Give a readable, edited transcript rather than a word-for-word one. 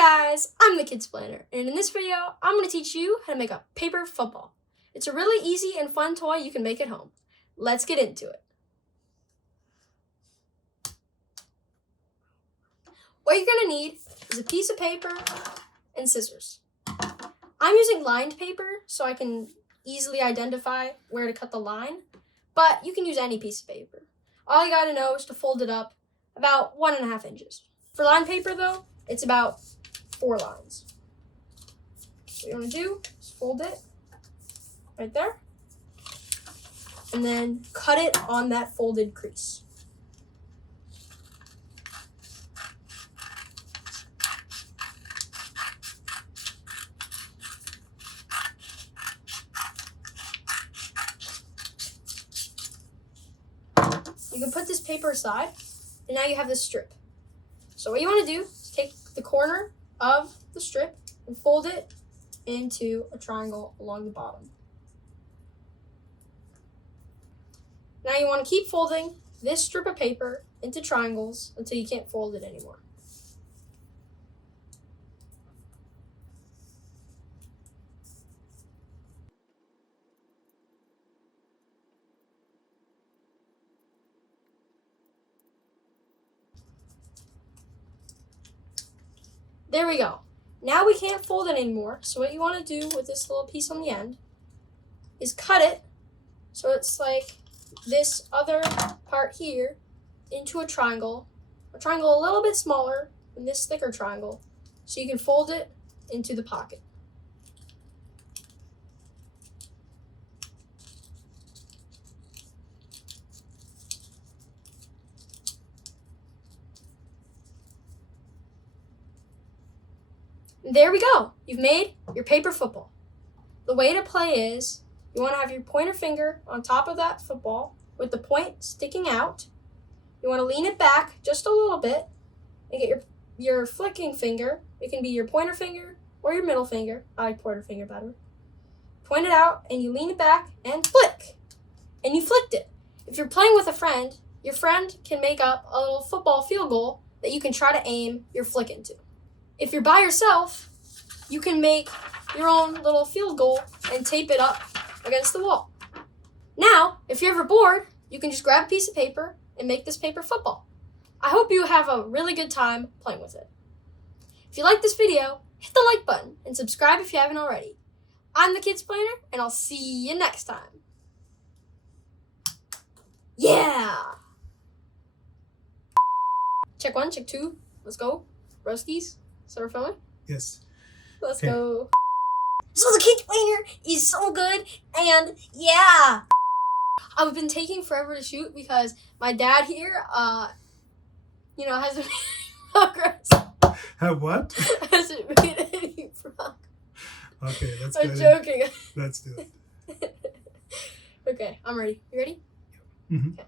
Hi guys, I'm the Kidsplainer, and in this video, I'm going to teach you how to make a paper football. It's a really easy and fun toy you can make at home. Let's get into it. What you're going to need is a piece of paper and scissors. I'm using lined paper so I can easily identify where to cut the line, but you can use any piece of paper. All you got to know is to fold it up about 1.5 inches. For lined paper though, it's about 4 lines. What you want to do is fold it right there and then cut it on that folded crease. You can put this paper aside, and now you have this strip. So what you want to do is take the corner of the strip and fold it into a triangle along the bottom. Now you want to keep folding this strip of paper into triangles until you can't fold it anymore. There we go. Now we can't fold it anymore, so what you want to do with this little piece on the end is cut it so it's like this other part here into a triangle a little bit smaller than this thicker triangle, so you can fold it into the pocket. There we go. You've made your paper football. The way to play is you want to have your pointer finger on top of that football with the point sticking out. You want to lean it back just a little bit and get your flicking finger. It can be your pointer finger or your middle finger. I like pointer finger better. Point it out and you lean it back and flick. And you flicked it. If you're playing with a friend, your friend can make up a little football field goal that you can try to aim your flick into. If you're by yourself, you can make your own little field goal and tape it up against the wall. Now, if you're ever bored, you can just grab a piece of paper and make this paper football. I hope you have a really good time playing with it. If you like this video, hit the like button and subscribe if you haven't already. I'm the Kidsplainer, and I'll see you next time. Yeah! Check 1, check 2, let's go. Broskies. So we're filming? Yes. Let's go. So the Kidsplainer is so good, and yeah. I've been taking forever to shoot because my dad here, hasn't made progress. Have what? Hasn't made any progress. Okay, that's I'm good. joking. Let's do it. Okay, I'm ready. You ready? Mm-hmm. Okay.